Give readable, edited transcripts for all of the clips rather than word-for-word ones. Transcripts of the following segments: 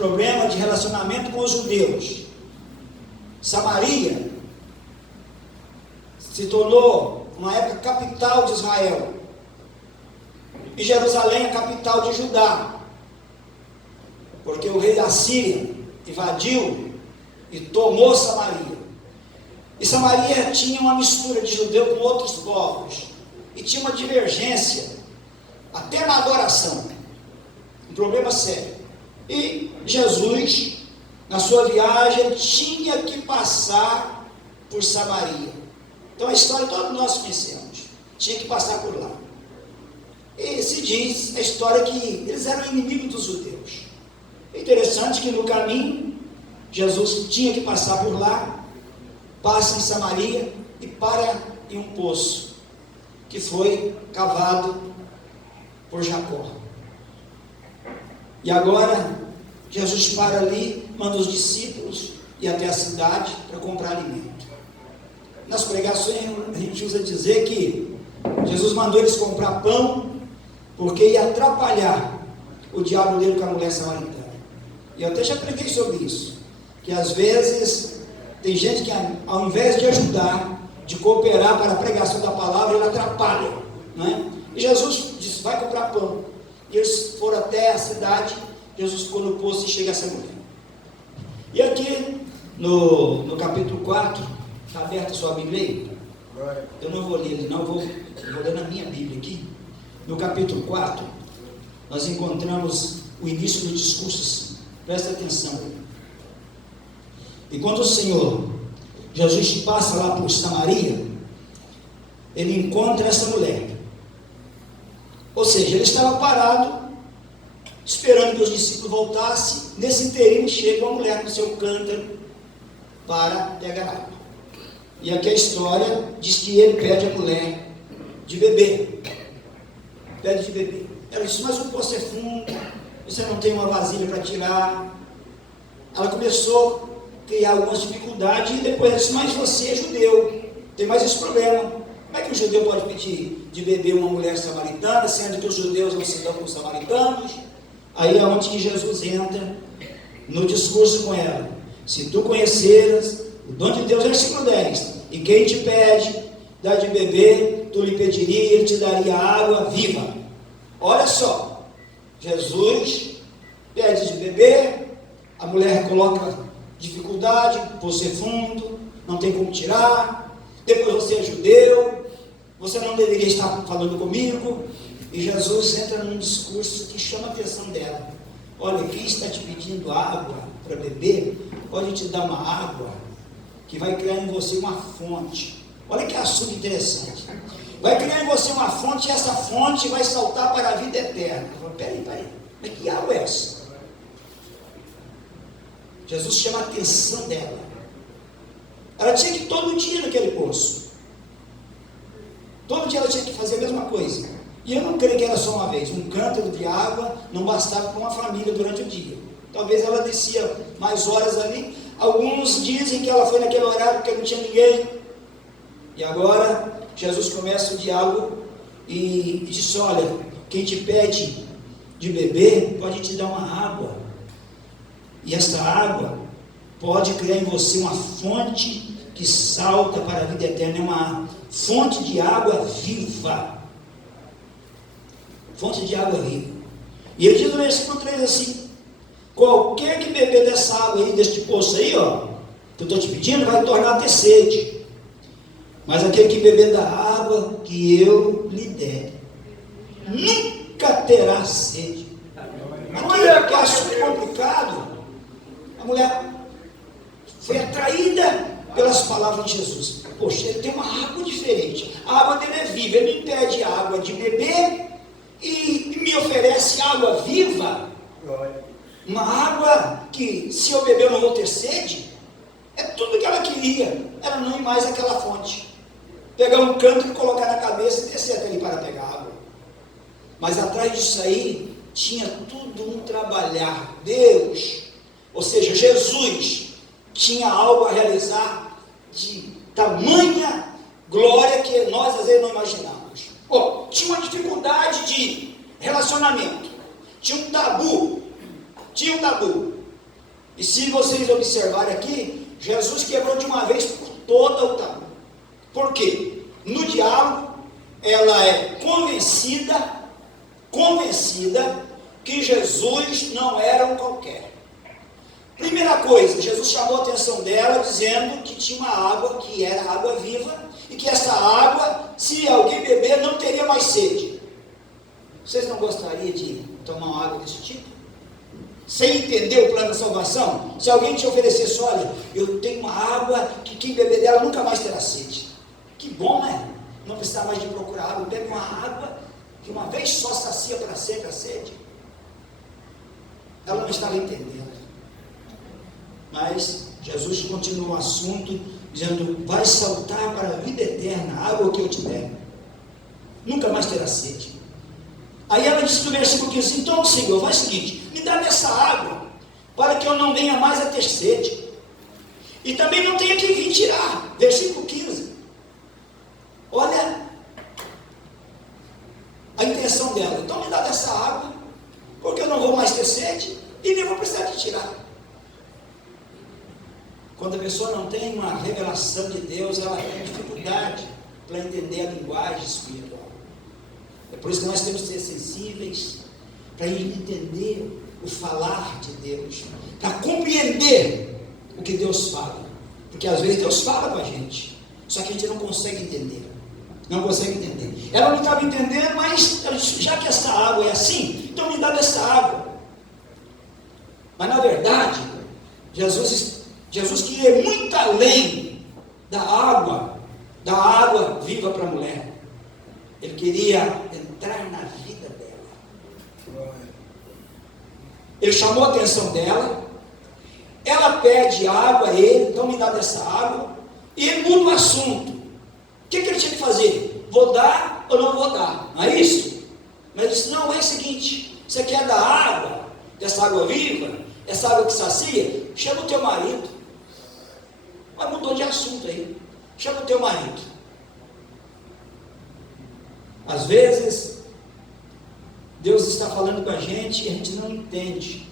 problema de relacionamento com os judeus. Samaria se tornou, uma época, capital de Israel. E Jerusalém a capital de Judá. Porque o rei da Síria invadiu e tomou Samaria. E Samaria tinha uma mistura de judeu com outros povos. E tinha uma divergência, até na adoração. Um problema sério. E Jesus, na sua viagem, tinha que passar por Samaria. Então a história todos nós conhecemos. Tinha que passar por lá. E se diz a história que eles eram inimigos dos judeus. É interessante que no caminho, Jesus tinha que passar por lá, passa em Samaria e para em um poço, que foi cavado por Jacó. E agora, Jesus para ali, manda os discípulos ir até a cidade para comprar alimento. Nas pregações a gente usa dizer que Jesus mandou eles comprar pão, porque ia atrapalhar o diabo dele com a mulher samaritana. E eu até já preguei sobre isso, que às vezes tem gente que ao invés de ajudar, de cooperar para a pregação da palavra, ele atrapalha, né? E Jesus disse, vai comprar pão. E eles foram até a cidade, Jesus ficou no poço e chega essa mulher. E aqui no capítulo 4, está aberta a sua Bíblia aí? Eu não vou ler ele não, eu vou ler na minha Bíblia aqui. No capítulo 4, nós encontramos o início do discurso. Presta atenção. E quando o Senhor Jesus passa lá por Samaria, ele encontra essa mulher. Ou seja, ele estava parado, esperando que os discípulos voltassem. Nesse inteirinho chega uma mulher com seu cântaro para pegar água. E aqui a história diz que ele pede a mulher de beber. Pede de beber. Ela disse, mas o poço é fundo, você não tem uma vasilha para tirar. Ela começou a criar algumas dificuldades e depois ela disse, mas você é judeu, tem mais esse problema. Como é que o judeu pode pedir de beber uma mulher samaritana, sendo que os judeus não se dão com os samaritanos? Aí é onde que Jesus entra no discurso com ela. Se tu conheceras o dom de Deus, versículo 10, e quem te pede, dá de beber, tu lhe pediria, ele te daria água viva. Olha só, Jesus pede de beber, a mulher coloca dificuldade, poço é fundo, não tem como tirar, depois você é judeu, você não deveria estar falando comigo. E Jesus entra num discurso que chama a atenção dela. Olha, quem está te pedindo água para beber, pode te dar uma água que vai criar em você uma fonte. Olha que assunto interessante. Vai criar em você uma fonte e essa fonte vai saltar para a vida eterna. Peraí, mas que água é essa? Jesus chama a atenção dela. Ela tinha que ir todo dia naquele poço. Todo dia ela tinha que fazer a mesma coisa. E eu não creio que era só uma vez. Um cântaro de água não bastava para uma família durante o dia. Talvez ela descia mais horas ali. Alguns dizem que ela foi naquele horário porque não tinha ninguém. E agora Jesus começa o diálogo e diz, olha, quem te pede de beber pode te dar uma água. E essa água pode criar em você uma fonte que salta para a vida eterna. É uma fonte de água viva. Fonte de água viva. E ele diz no versículo 3 assim, qualquer que beber dessa água aí, deste poço aí, ó, que eu estou te pedindo, vai tornar a ter sede. Mas aquele que beber da água que eu lhe der, nunca terá sede. Aqui que assunto complicado. A mulher foi atraída pelas palavras de Jesus. Poxa, ele tem uma água diferente. A água dele é viva. Ele me pede água de beber e me oferece água viva. Uma água que, se eu beber, eu não vou ter sede. É tudo que ela queria. Ela não ir mais àquela fonte. Pegar um canto e colocar na cabeça e descer até ali para pegar água. Mas atrás disso aí, tinha tudo um trabalhar. Deus, ou seja, Jesus, tinha algo a realizar de tamanha glória que nós às vezes não imaginamos. Tinha uma dificuldade de relacionamento. Tinha um tabu. E se vocês observarem aqui, Jesus quebrou de uma vez por toda o tabu. Por quê? No diálogo, ela é convencida que Jesus não era um qualquer. Primeira coisa, Jesus chamou a atenção dela dizendo que tinha uma água que era água viva e que essa água, se alguém beber, não teria mais sede. Vocês não gostariam de tomar uma água desse tipo? Sem entender o plano da salvação? Se alguém te oferecesse, olha, eu tenho uma água que quem beber dela nunca mais terá sede. Que bom, né? Não precisa mais de procurar água. Bebe uma água que uma vez só sacia para sempre a sede. Ela não estava entendendo. Mas Jesus continua o assunto, dizendo, vai saltar para a vida eterna, a água que eu te der. Nunca mais terá sede. Aí ela disse no versículo 15, então Senhor, faz o seguinte, me dá dessa água, para que eu não venha mais a ter sede. E também não tenha que vir tirar. Versículo 15. Olha a intenção dela. Então me dá dessa água, porque eu não vou mais ter sede e nem vou precisar de tirar. Quando a pessoa não tem uma revelação de Deus, ela tem dificuldade para entender a linguagem espiritual. É por isso que nós temos que ser sensíveis para entender o falar de Deus, para compreender o que Deus fala. Porque às vezes Deus fala com a gente, só que a gente não consegue entender. Não consegue entender. Ela não estava entendendo, mas ela disse, já que essa água é assim, então me dá dessa água. Mas na verdade, Jesus queria ir muito além da água viva para a mulher. Ele queria entrar na vida dela. Ele chamou a atenção dela. Ela pede água a ele, então me dá dessa água. E ele muda o assunto. O que ele tinha que fazer? Vou dar ou não vou dar? Não é isso? Mas ele disse, não, é o seguinte, você quer dar água, dessa água viva, essa água que sacia? Chama o teu marido. Mas mudou de assunto aí. Chama o teu marido. Às vezes, Deus está falando com a gente e a gente não entende.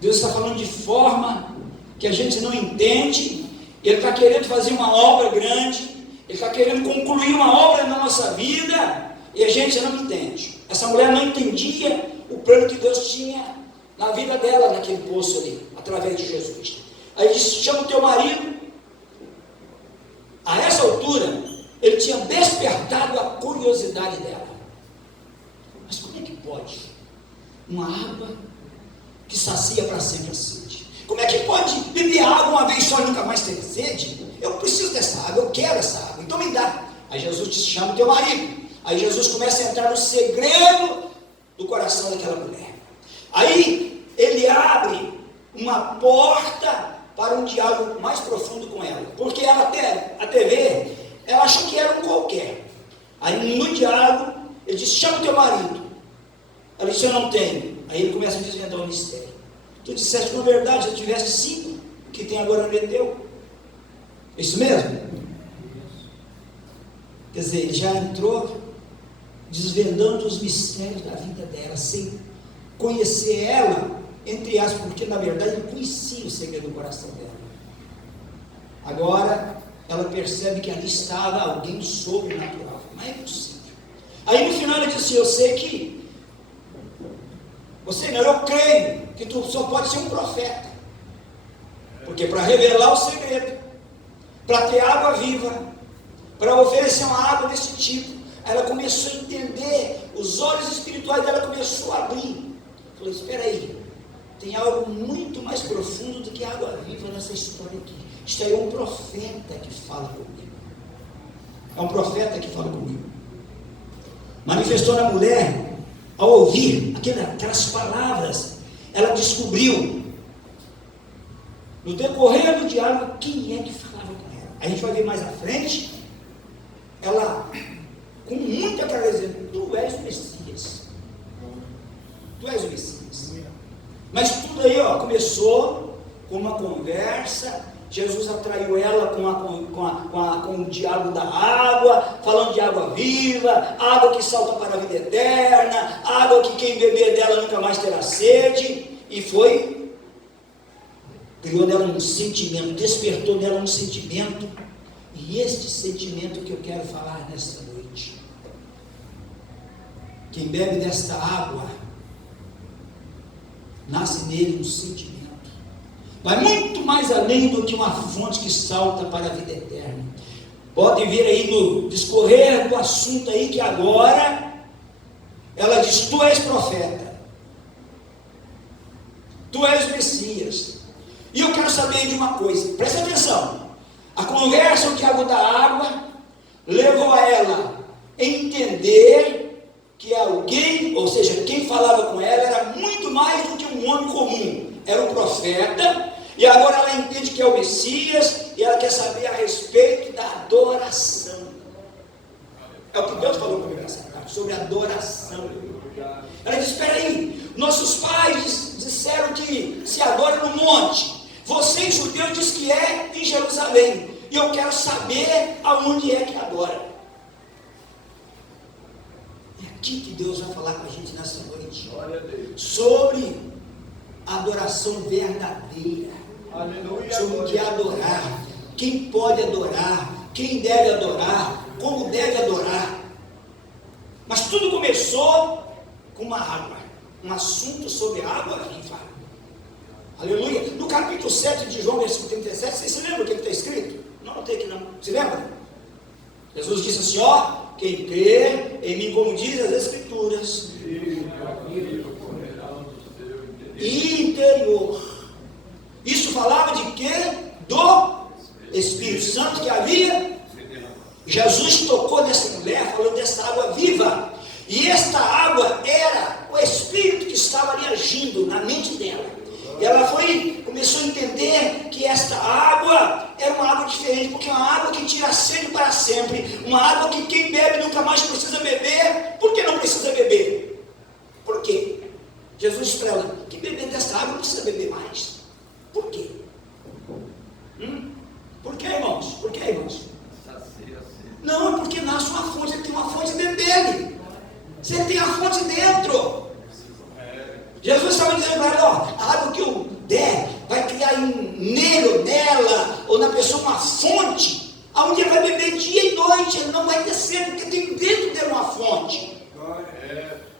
Deus está falando de forma que a gente não entende. Ele está querendo fazer uma obra grande. Ele está querendo concluir uma obra na nossa vida e a gente não entende. Essa mulher não entendia o plano que Deus tinha na vida dela, naquele poço ali, através de Jesus. Aí disse, chama o teu marido. A essa altura, ele tinha despertado a curiosidade dela. Mas como é que pode uma água que sacia para sempre a sede? Como é que pode beber água uma vez só e nunca mais ter sede? Eu preciso dessa água, eu quero essa água, então me dá. Aí Jesus te chama o teu marido. Aí Jesus começa a entrar no segredo do coração daquela mulher. Aí ele abre uma porta para um diálogo mais profundo com ela. Porque ela até ver, ela achou que era um qualquer. Aí no diálogo, ele disse, chama o teu marido. Ela disse, eu não tenho. Aí ele começa a desvendar o mistério. Tu disseste com verdade, se eu tivesse 5, o que tem agora não é teu. Isso mesmo? Quer dizer, ele já entrou desvendando os mistérios da vida dela, sem conhecer ela, entre aspas, porque na verdade ele conhecia o segredo do coração dela. Agora, ela percebe que ali estava alguém sobrenatural. Mas é possível. Aí no final ele disse, eu sei que você não, eu creio que tu só pode ser um profeta. Porque para revelar o segredo, para ter água viva, para oferecer uma água desse tipo, ela começou a entender, os olhos espirituais dela começou a abrir. Falou, espera aí, tem algo muito mais profundo do que água viva nessa história aqui. Isto aí é um profeta que fala comigo. É um profeta que fala comigo. Manifestou na mulher, ao ouvir aquelas palavras, ela descobriu, no decorrer do diálogo, quem é que falava com ela. A gente vai ver mais à frente, ela, com muita clareza, tu és o Messias. Tu és o Messias. Mas tudo aí, começou com uma conversa. Jesus atraiu ela com o diálogo da água, falando de água viva, água que salta para a vida eterna, água que quem beber dela nunca mais terá sede. E foi criou nela um sentimento, despertou nela um sentimento, e este sentimento que eu quero falar nesta noite. Quem bebe desta água, nasce nele um sentimento, vai muito mais além do que uma fonte que salta para a vida eterna. Pode ver aí no discorrer do assunto aí, que agora ela diz: tu és profeta, tu és o Messias. E eu quero saber de uma coisa, presta atenção. A conversa, o Tiago da água, levou a ela a entender que alguém, ou seja, quem falava com ela era muito mais do que um homem comum, era um profeta, e agora ela entende que é o Messias, e ela quer saber a respeito da adoração. É o que Deus falou comigo nessa tarde, sobre adoração. Ela diz: espera aí, nossos pais disseram que se adora no monte, vocês judeus dizem que é em Jerusalém, e eu quero saber aonde é que adora. É aqui que Deus vai falar com a gente nessa noite, sobre a adoração verdadeira. Aleluia. Sobre o que é adorar, quem pode adorar, quem deve adorar, como deve adorar. Mas tudo começou com uma água, um assunto sobre água viva. Aleluia. No capítulo 7 de João, versículo 37, vocês se lembram o que está escrito? Não tem aqui não. Se lembra? Jesus disse assim: ó, quem crê em mim, como diz as Escrituras, interior. Isso falava de quê? Do Espírito Santo que havia. Jesus tocou nessa mulher, falando dessa água viva. E esta água era o Espírito que estava ali agindo na mente dela. E ela começou a entender que esta água era uma água diferente, porque é uma água que tira a sede para sempre. Uma água que quem bebe nunca mais precisa beber. Por que não precisa beber? Por quê? Jesus disse para ela: que beber dessa água não precisa beber mais. Por quê? Por quê, irmãos? Por quê, irmãos? Não, é porque nasce uma fonte, ele tem uma fonte dentro dele. Você tem a fonte dentro. Jesus estava dizendo para ela: ó, a água que eu der vai criar nele ou nela, ou na pessoa, uma fonte, onde ele vai beber dia e noite, ele não vai descer, porque tem dentro dele uma fonte.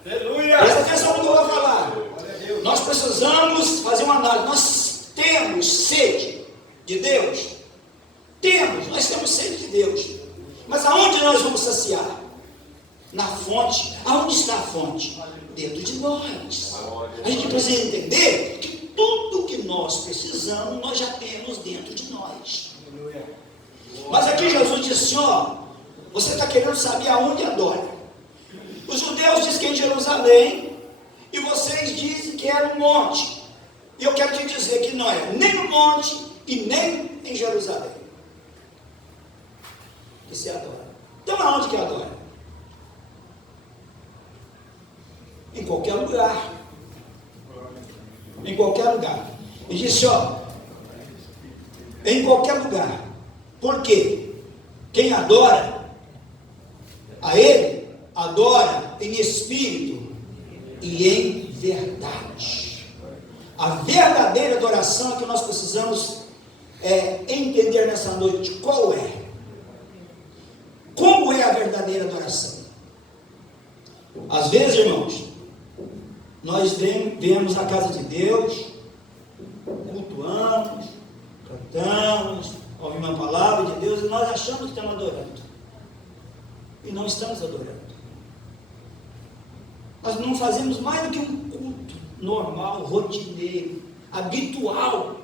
Presta atenção no que eu vou falar. Nós precisamos fazer uma análise. Nós temos sede de Deus? Nós temos sede de Deus. Mas aonde nós vamos saciar? Na fonte. Aonde está a fonte? Dentro de nós. A gente precisa entender que tudo que nós precisamos, nós já temos dentro de nós. Mas aqui Jesus disse: ó, você está querendo saber aonde adora. Os judeus dizem que é em Jerusalém, e vocês dizem que é no monte. E eu quero te dizer que não é nem no monte e nem em Jerusalém que se adora. Então aonde que adora? Em qualquer lugar. Em qualquer lugar. E disse: ó, em qualquer lugar. Por quê? Quem adora a Ele, adora em espírito e em verdade. A verdadeira adoração que nós precisamos entender nessa noite. Qual é? Como é a verdadeira adoração? Às vezes, irmãos, nós vemos a casa de Deus, cultuamos, cantamos, ouvimos a palavra de Deus, e nós achamos que estamos adorando. E não estamos adorando. Nós não fazemos mais do que um culto normal, rotineiro, habitual.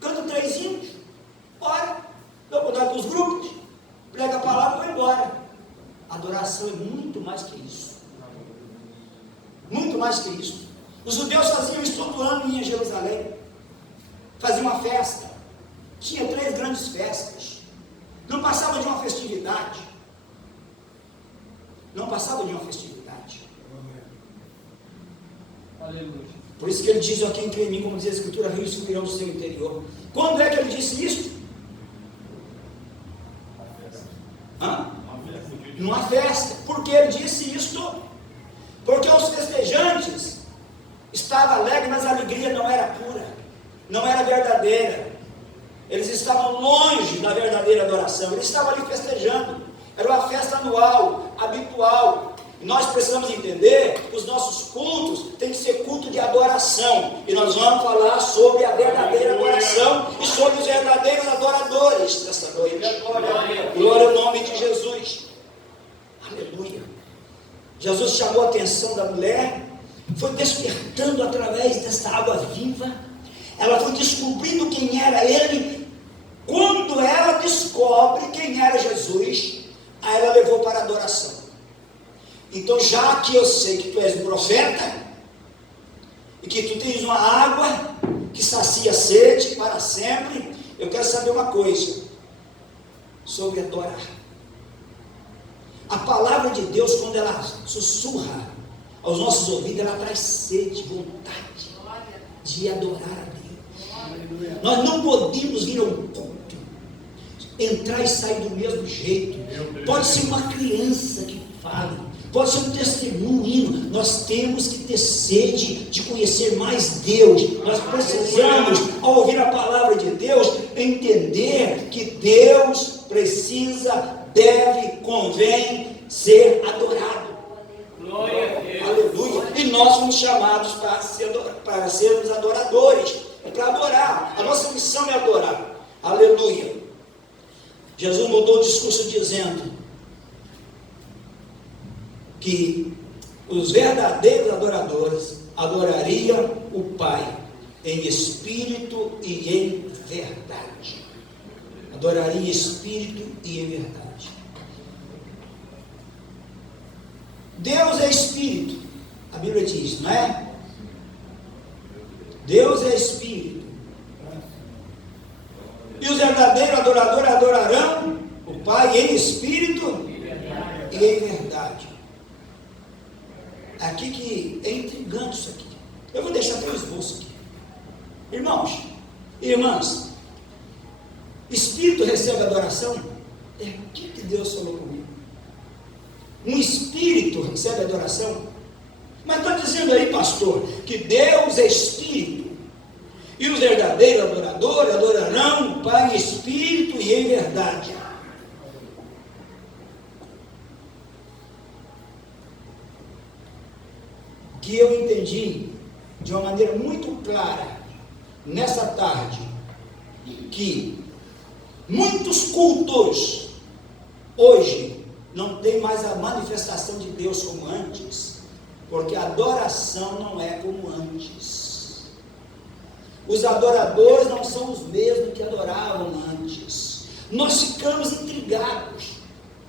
Canta 3 hinos, ora, dou contato com os grupos, prega a palavra e vai embora. Adoração é muito mais que isso. Muito mais que isso. Os judeus faziam isso todo ano em Jerusalém. Faziam uma festa. Tinha 3 grandes festas. Não passava de uma festividade. Não passava de uma festividade. Aleluia. Por isso que ele diz: ó, quem crê em mim, como diz a Escritura, rios fluirão do seu interior. Quando é que ele disse isso? Numa festa. Por que ele disse isso? Porque os festejantes estavam alegres, mas a alegria não era pura. não era verdadeira. Eles estavam longe da verdadeira adoração. Eles estavam ali festejando. Era uma festa anual, habitual. E nós precisamos entender que os nossos cultos têm que ser culto de adoração. E nós vamos falar sobre a verdadeira adoração e sobre os verdadeiros adoradores dessa noite. Glória ao nome de Jesus. Aleluia. Jesus chamou a atenção da mulher, foi despertando através dessa água viva. Ela foi descobrindo quem era ele. Quando ela descobre quem era Jesus, aí ela levou para a adoração. Então, já que eu sei que tu és um profeta, e que tu tens uma água que sacia a sede para sempre, eu quero saber uma coisa sobre adorar. A palavra de Deus, quando ela sussurra aos nossos ouvidos, ela traz sede, vontade de adorar a Deus. Nós não podemos vir ao culto, entrar e sair do mesmo jeito. Pode ser uma criança que fala, pode ser um testemunho, um hino. Nós temos que ter sede de conhecer mais Deus. Nós precisamos, ao ouvir a palavra de Deus, entender que Deus precisa, deve, convém ser adorado. Glória a Deus. Aleluia. E nós fomos chamados para sermos adoradores. É para adorar. A nossa missão é adorar. Aleluia. Jesus mudou o discurso dizendo que os verdadeiros adoradores adorariam o Pai em espírito e em verdade. Adoraria em espírito e em verdade. Deus é espírito, a Bíblia diz, não é? Deus é espírito. E os verdadeiros adoradores adorarão o Pai em espírito e em verdade. Aqui que é intrigante isso aqui. Eu vou deixar até o esboço aqui. Irmãos e irmãs, espírito recebe adoração? É o que Deus falou comigo? Um espírito recebe adoração? Mas está dizendo aí, pastor, que Deus é espírito. E os verdadeiros adoradores adorarão o Pai em espírito e em verdade. Que eu entendi de uma maneira muito clara nessa tarde, que muitos cultos hoje não tem mais a manifestação de Deus como antes, porque a adoração não é como antes. Os adoradores não são os mesmos que adoravam antes. Nós ficamos intrigados.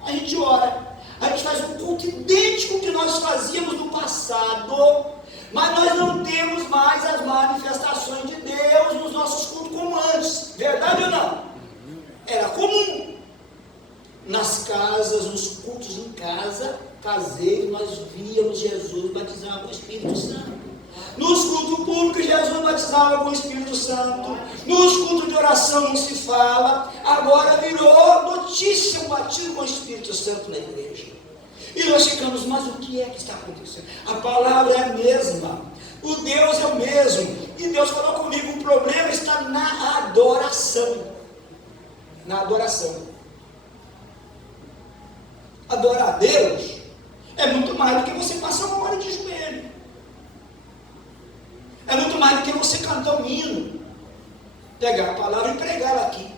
A gente ora, a gente faz um culto idêntico ao que nós fazíamos no passado, mas nós não temos mais as manifestações de Deus nos nossos cultos como antes. Verdade ou não? Era comum. Nas casas, nos cultos em casa, caseiros, nós víamos Jesus batizar com o Espírito Santo. Nos cultos públicos, Jesus batizava com o Espírito Santo. Nos cultos de oração não se fala. Agora virou notícia o batismo com o Espírito Santo na igreja. E nós ficamos, mas o que é que está acontecendo? A palavra é a mesma. O Deus é o mesmo. E Deus falou comigo, o problema está na adoração. Na adoração. Adorar a Deus é muito mais do que você passar uma hora de joelho. É muito mais do que você cantar um hino, pegar a palavra e pregá-la aqui.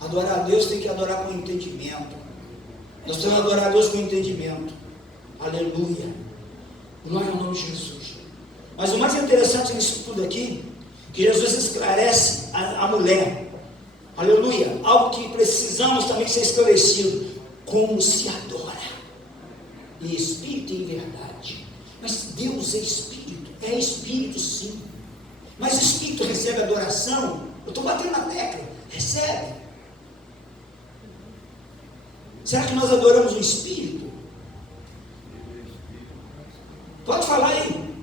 Adorar a Deus tem que adorar com entendimento. Nós temos que adorar a Deus com entendimento. Aleluia. Glória ao nome de Jesus. Mas o mais interessante nisso tudo aqui, que Jesus esclarece a mulher. Aleluia. Algo que precisamos também ser esclarecido. Como se adora. Em espírito e em verdade. Mas Deus é espírito sim. Mas o espírito recebe adoração? Eu estou batendo na tecla. Recebe. Será que nós adoramos o espírito? Pode falar aí.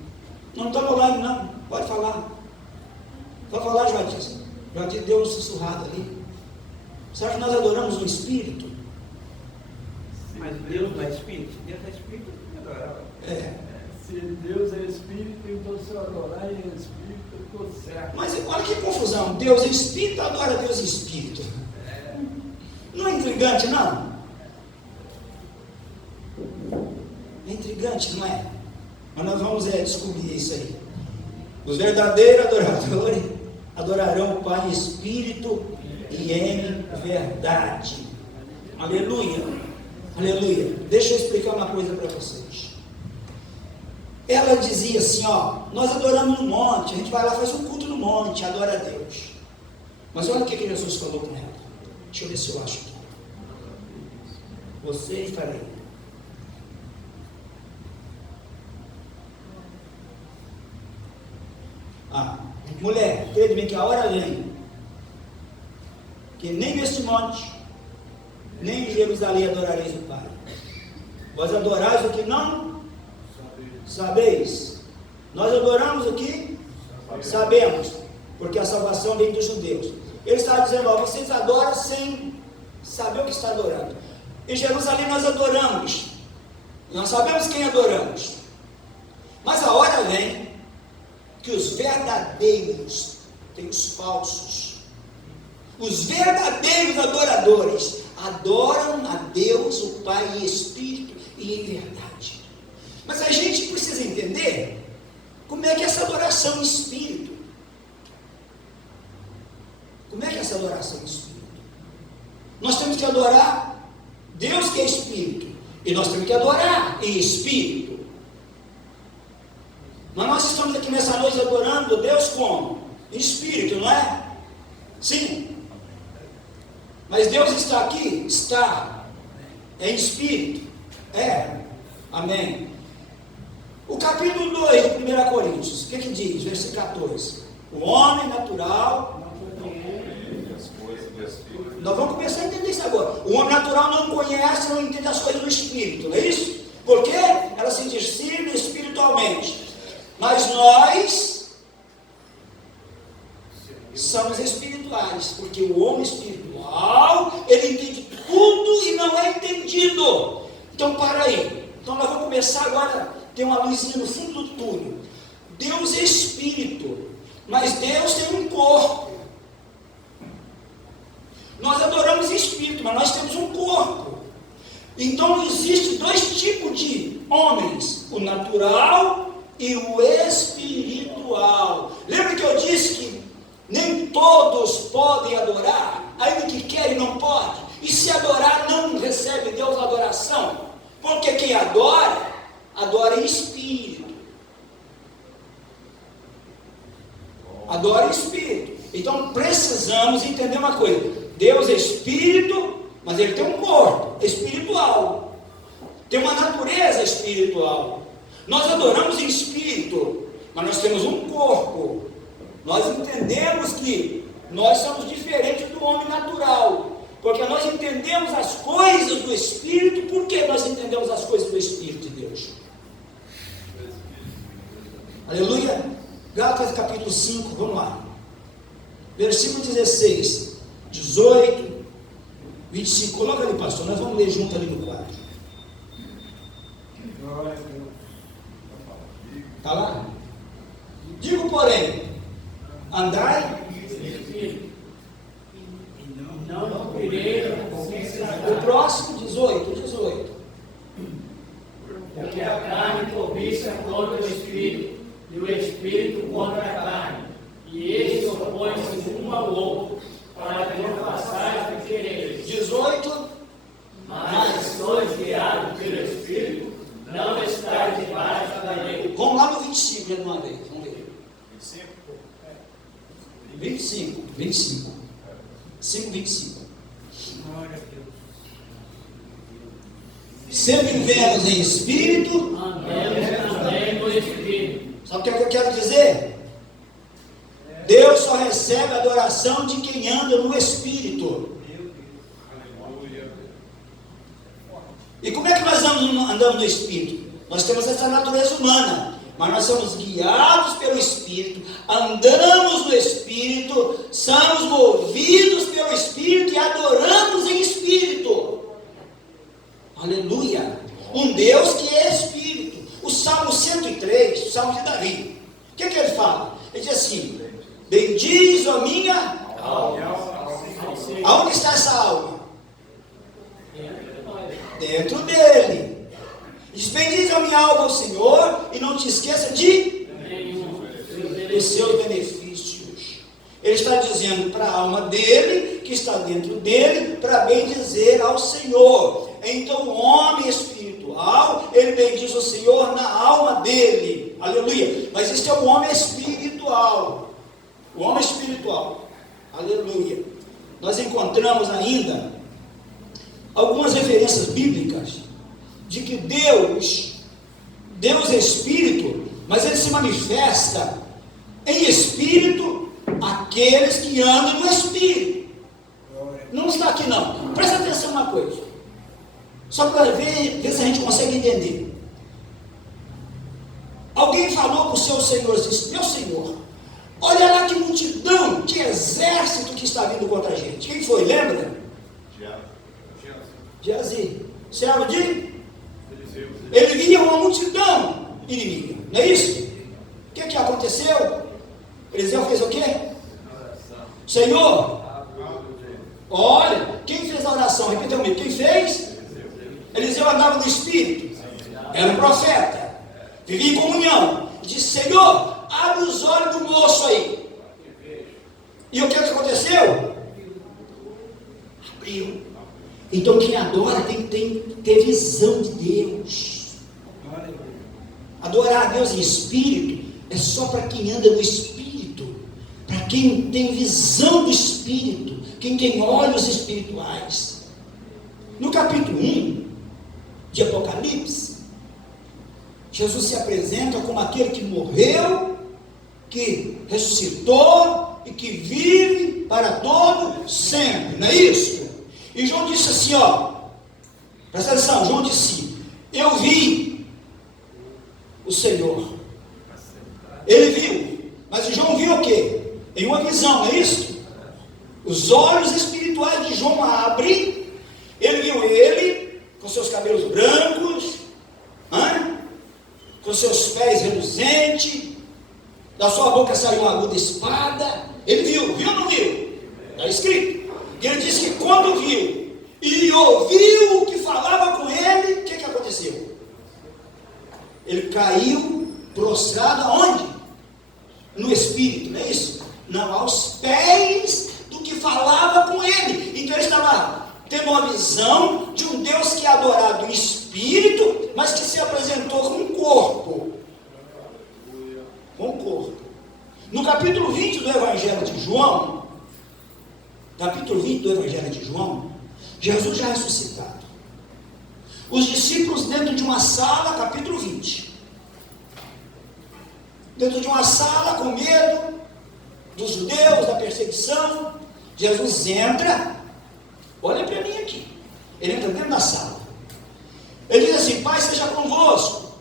Não estamos online não. Pode falar. Pode falar, Joaquim. Joaquim deu um sussurrado ali. Será que nós adoramos o espírito? Mas Deus não é espírito? Deus é espírito, adora. Se Deus é Espírito, então se eu adorar em Espírito, eu estou certo. Mas olha que confusão, Deus é Espírito, adora Deus em Espírito. Não é intrigante, não? É intrigante, não é? Mas nós vamos descobrir isso aí. Os verdadeiros adoradores adorarão o Pai em Espírito e em verdade. Aleluia, aleluia. Deixa eu explicar uma coisa para vocês. Ela dizia assim, ó, nós adoramos no monte, a gente vai lá, faz um culto no monte, adora a Deus. Mas olha o que Jesus falou com ela. Deixa eu ver se eu acho aqui. Vocês, falei. Mulher, crede bem que a hora vem, que nem neste monte, nem em Jerusalém adorareis o Pai. Vós adorais o que não sabeis. Nós adoramos o que sabemos, porque a salvação vem dos judeus. Ele está dizendo, ó, vocês adoram sem saber o que está adorando. Em Jerusalém nós adoramos, nós sabemos quem adoramos, mas a hora vem que os verdadeiros, tem os falsos, os verdadeiros adoradores adoram a Deus, o Pai em Espírito e em verdade. Mas a gente precisa entender como é que é essa adoração em Espírito. Como é que é essa adoração em Espírito? Nós temos que adorar Deus que é Espírito, e nós temos que adorar em Espírito. Mas nós estamos aqui nessa noite adorando Deus como? Em Espírito, não é? Sim. Mas Deus está aqui? Está. É em Espírito? É. Amém. O capítulo 2 de 1 Coríntios, o que diz? Versículo 14. O homem natural... Nós vamos começar a entender isso agora. O homem natural não conhece, não entende as coisas do Espírito, não é isso? Porque ela se discerne espiritualmente. Mas nós somos espirituais, porque o homem espiritual, ele entende tudo e não é entendido. Então para aí. Então nós vamos começar agora, tem uma luzinha no fundo do túnel. Deus é Espírito, mas Deus tem um corpo. Nós adoramos Espírito, mas nós temos um corpo. Então existem dois tipos de homens, o natural e o espiritual. Lembra que eu disse que nem todos podem adorar, ainda que querem não pode, e se adorar não recebe Deus a adoração, porque quem adora, adora em espírito, adora em espírito. Então precisamos entender uma coisa: Deus é espírito, mas ele tem um corpo espiritual, tem uma natureza espiritual. Nós adoramos em espírito, mas nós temos um corpo. Nós entendemos que nós somos diferentes do homem natural, porque nós entendemos as coisas do Espírito. Por que nós entendemos as coisas do Espírito de Deus? Aleluia. Gálatas capítulo 5, vamos lá. Versículo 16, 18, 25. Coloca ali, pastor, nós vamos ler junto ali no quadro. Está lá? Digo, porém, andai. Não cumprirei a consciência da carne. O próximo, 18. Porque a carne cobiça contra o Espírito, e o Espírito contra a carne. E eles opõem-se um ao outro, para que não façais o que quereis. 18. Mas sois guiados pelo Espírito, não estáis debaixo da lei. Vamos lá no 25 de uma vez. Vamos ler. 25. 5:25. Se vivemos em espírito, andemos também no Espírito. sabe o que eu quero dizer? Deus só recebe a adoração de quem anda no espírito. E como é que nós andamos no espírito? Nós temos essa natureza humana, mas nós somos guiados pelo Espírito, andamos no Espírito, somos movidos pelo Espírito e adoramos em Espírito. Aleluia! Um Deus que é Espírito. O Salmo 103 diz assim: bendiz a minha alma. Aonde está essa alma? Dentro dele. Diz: bendiz a minha alma ao Senhor e não te esqueça de os seus benefícios. Ele está dizendo para a alma dele, que está dentro dele, para bendizer ao Senhor. Então o homem espiritual, ele bendiz o Senhor na alma dele, aleluia. Mas este é o homem espiritual, o homem espiritual, aleluia. Nós encontramos ainda algumas referências bíblicas de que Deus é espírito, mas ele se manifesta em espírito àqueles que andam no espírito. Não está aqui não, presta atenção numa coisa, só para ver se a gente consegue entender. Alguém falou para o seu Senhor, disse: meu Senhor, olha lá que multidão, que exército que está vindo contra a gente. Quem foi, lembra? Geazi, servo de Eliseu. Ele via uma multidão inimiga, não é isso? O que aconteceu? Eliseu fez o quê? Senhor, olha, quem fez a oração? Repita comigo, quem fez? Eliseu andava no espírito, era um profeta, vivia em comunhão, e disse: Senhor, abre os olhos do moço aí. E o que aconteceu? Abriu. Então quem adora tem que ter visão de Deus. Adorar a Deus em espírito é só para quem anda no espírito, para quem tem visão do espírito, quem tem olhos espirituais. No capítulo 1 de Apocalipse, Jesus se apresenta como aquele que morreu, que ressuscitou e que vive para todo sempre, não é isso? E João disse assim, presta atenção, João disse: eu vi o Senhor. Ele viu, mas João viu o quê? Em uma visão, não é isso? Os olhos espirituais de João abrem, ele viu ele com seus cabelos brancos, com seus pés reluzentes, da sua boca saiu uma aguda espada. Ele viu ou não viu? Está escrito. E ele disse que quando viu e ouviu o que falava com ele, o que aconteceu? Ele caiu prostrado aonde? No espírito, não é isso? Não, aos pés do que falava com ele. Então ele estava tendo uma visão de um Deus que é adorado em espírito, mas que se apresentou com um corpo. Com um corpo. No capítulo 20 do Evangelho de João, Jesus já ressuscitado. Os discípulos dentro de uma sala, capítulo 20. Dentro de uma sala, com medo dos judeus, da perseguição, Jesus entra. Olha para mim aqui. Ele entra dentro da sala. Ele diz assim: Pai seja convosco.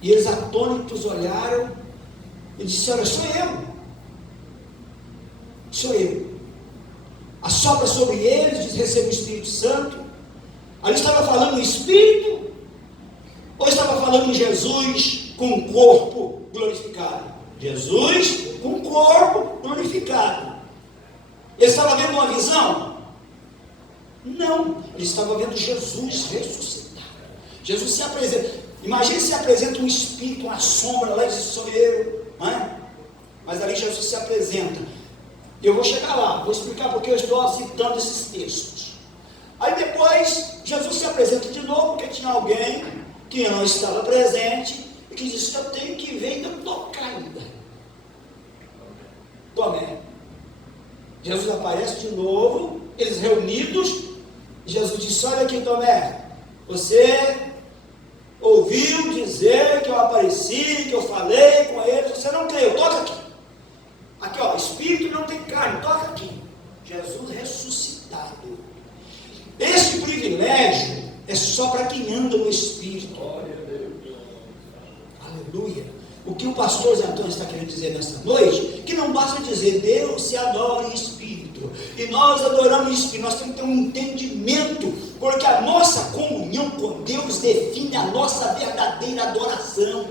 E eles atônitos olharam e disseram: sou eu. Assopra sobre eles, diz: receba o Espírito Santo. Ali estava falando em Espírito, ou estava falando em Jesus com o corpo glorificado? Jesus com o corpo glorificado. Ele estava vendo uma visão? Não, ele estava vendo Jesus ressuscitado. Jesus se apresenta. Imagine se apresenta um espírito, uma sombra lá e diz: sou eu, não é? Mas ali Jesus se apresenta. Eu vou chegar lá, vou explicar porque eu estou citando esses textos. Aí depois Jesus se apresenta de novo, porque tinha alguém que não estava presente e que disse: eu tenho que ver, ainda tocar ainda. Tomé. Jesus aparece de novo, eles reunidos. Jesus disse: olha aqui, Tomé, você ouviu dizer que eu apareci, que eu falei com eles, você não creu, toca aqui. Aqui, espírito não tem carne, toca aqui. Jesus ressuscitado. Esse privilégio é só para quem anda no espírito. Aleluia. O que o pastor Zé Antônio está querendo dizer nesta noite, que não basta dizer Deus se adora em espírito. E nós adoramos isso, e nós temos que ter um entendimento, porque a nossa comunhão com Deus define a nossa verdadeira adoração.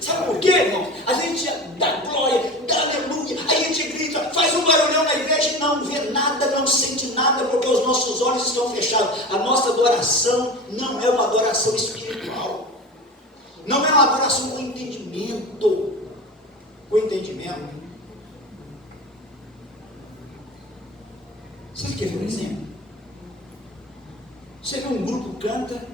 Sabe por quê, irmão? A gente dá glória, dá aleluia, aí a gente grita, faz um barulhão na igreja e não vê nada, não sente nada, porque os nossos olhos estão fechados. A nossa adoração não é uma adoração espiritual, não é uma adoração com entendimento. Com entendimento. Você quer ver um exemplo? Você vê um grupo canta,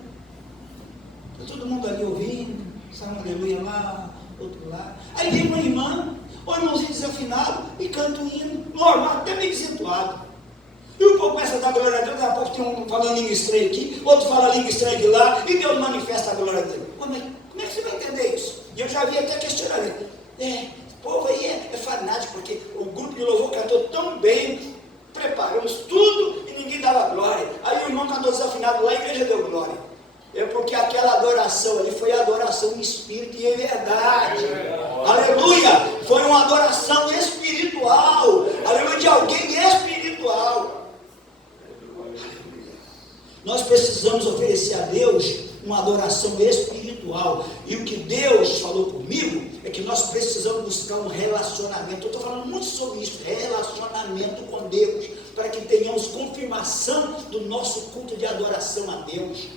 está todo mundo ali ouvindo, sai um aleluia lá, outro lá. Aí vem uma irmã, ou irmãozinho desafinado, e canta um hino normal, até meio desentoado. E o povo começa a dar glória a Deus, daqui a pouco tem um falando língua estranha aqui, outro fala língua estranha de lá, e Deus manifesta a glória dele. Como é que você vai entender isso? E eu já vi até questionamento. O povo aí é fanático, porque o grupo de louvor cantou tão bem, preparamos tudo e ninguém dava glória. Aí o irmão cantou desafinado lá, a igreja deu glória. É porque aquela adoração ali foi adoração em espírito e em verdade. Aleluia! Foi uma adoração espiritual. Aleluia, de alguém espiritual. Nós precisamos oferecer a Deus uma adoração espiritual. E o que Deus falou comigo é que nós precisamos buscar um relacionamento. Eu estou falando muito sobre isso, relacionamento com Deus, para que tenhamos confirmação do nosso culto de adoração a Deus.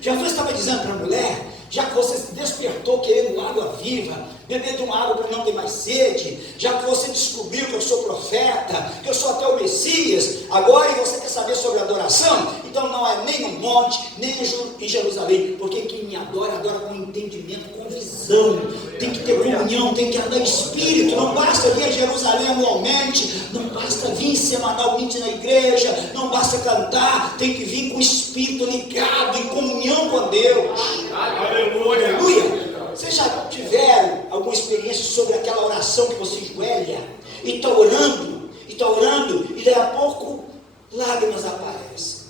Jesus estava dizendo para a mulher, já que você se despertou querendo água viva, beber de uma água para não ter mais sede, já que você descobriu que eu sou profeta, que eu sou até o Messias, agora você quer saber sobre adoração? Então não é nem no monte, nem em Jerusalém, porque quem me adora, adora com entendimento, com visão, tem que ter comunhão, tem que andar em espírito, não basta vir a Jerusalém anualmente, não basta vir semanalmente na igreja, não basta cantar, tem que vir com o espírito ligado, em comunhão com Deus. Aleluia! Vocês já tiveram alguma experiência sobre aquela oração que você joelha e está orando, e daí a pouco lágrimas aparecem,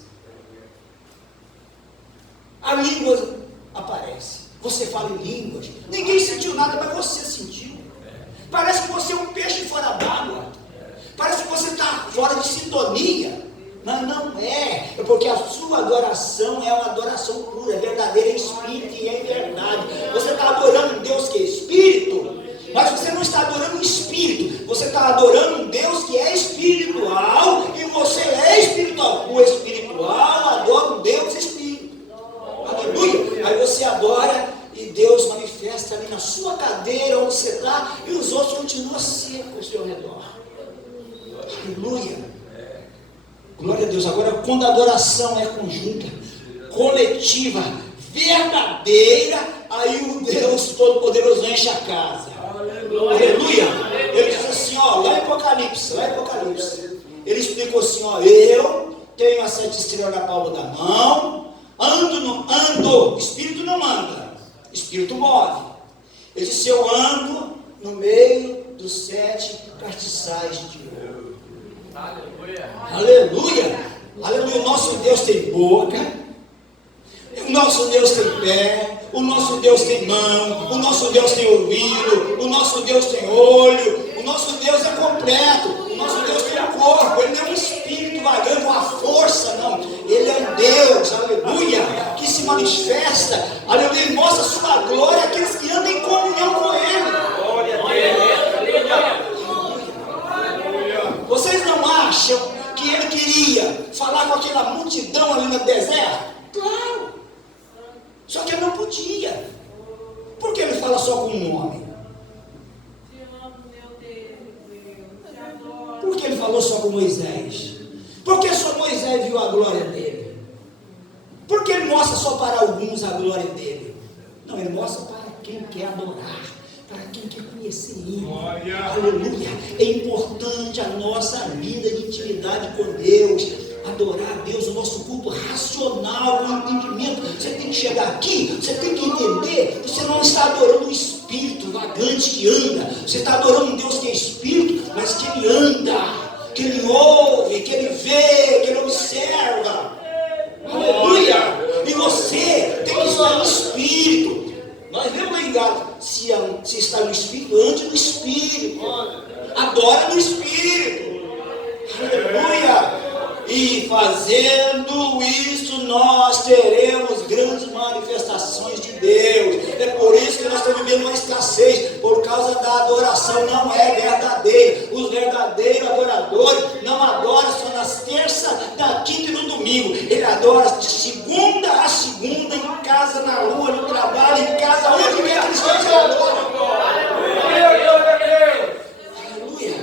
a língua aparece, você fala em línguas, ninguém sentiu nada, mas você sentiu. Parece que você é um peixe fora d'água, parece que você está fora de sintonia. Mas não é porque a sua adoração é uma adoração pura, verdadeira, em espírito e em verdade. Você está adorando um Deus que é espírito, mas você não está adorando um espírito, você está adorando um Deus que é espiritual, e você é espiritual. O espiritual adora um Deus espírito. Aleluia! Aí você adora e Deus manifesta ali na sua cadeira onde você está, e os outros continuam secos ao seu redor. Aleluia! Glória a Deus. Agora, quando a adoração é conjunta, coletiva, verdadeira, aí o Deus Todo-Poderoso enche a casa. Aleluia. Ele diz assim, lá em Apocalipse, ele explicou assim, eu tenho as 7 estrelas na palma da mão, ando, espírito não anda, espírito move. Ele disse, eu ando no meio dos 7 castiçais de ouro. Aleluia! Aleluia! O nosso Deus tem boca, o nosso Deus tem pé, o nosso Deus tem mão, o nosso Deus tem ouvido, o nosso Deus tem olho, o nosso Deus é completo, o nosso Deus tem um corpo, ele não é um espírito vagando, uma força, não, ele é um Deus, aleluia, que se manifesta, aleluia, ele mostra a sua glória àqueles que andam em comunhão com ele. Glória a Deus. Vocês não acham que ele queria falar com aquela multidão ali no deserto? Claro! Só que ele não podia. Por que ele fala só com um homem? Por que ele falou só com Moisés? Por que só Moisés viu a glória dele? Por que ele mostra só para alguns a glória dele? Não, ele mostra para quem quer adorar, para quem quer conhecer ele. Aleluia! É importante a nossa vida de intimidade com Deus, adorar a Deus, o nosso culto racional, com entendimento. Você tem que chegar aqui, você tem que entender que você não está adorando um espírito vagante que anda, você está adorando um Deus que é espírito, mas que ele anda, que ele ouve, que ele vê, que ele observa. Aleluia! E você tem que estar no espírito. Nós vemos lá em Gálatas, se está no Espírito, ande no Espírito, adora no Espírito. Aleluia! E fazendo isso, nós teremos grandes manifestações de Deus. É por isso que nós estamos vivendo uma escassez, por causa da adoração não é verdadeira. Os verdadeiros adoradores não adoram só nas terças, na quinta e no domingo. Ele adora de segunda a segunda, em casa, na rua, no trabalho, em casa, onde quer que ele esteja, adora. Aleluia!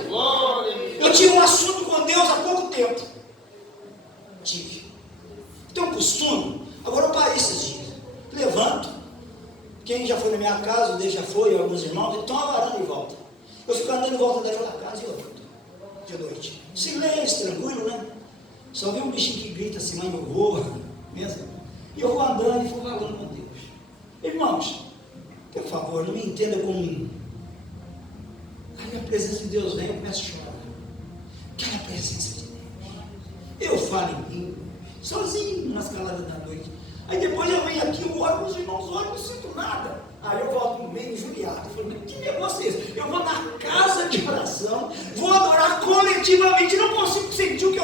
Eu tive um assunto com Deus há pouco tempo. Tem um costume, agora eu parei esses dias, levanto, quem já foi na minha casa, o Deus já foi, alguns irmãos, estão avarando em volta, eu fico andando em volta daquela casa e orando, de noite, silêncio, tranquilo, né? Só vem um bichinho que grita assim, mãe, eu vou, mesmo, e eu vou andando e vou falando com Deus. Irmãos, por favor, não me entenda como aí a presença de Deus vem, eu começo a chorar, quero a presença de Deus, eu falo em mim, sozinho nas caladas da noite. Aí depois eu venho aqui, eu oro, os irmãos oram, não sinto nada. Aí eu volto meio injuriado. Eu falo, que negócio é esse? Eu vou na casa de oração, vou adorar coletivamente, não consigo sentir o que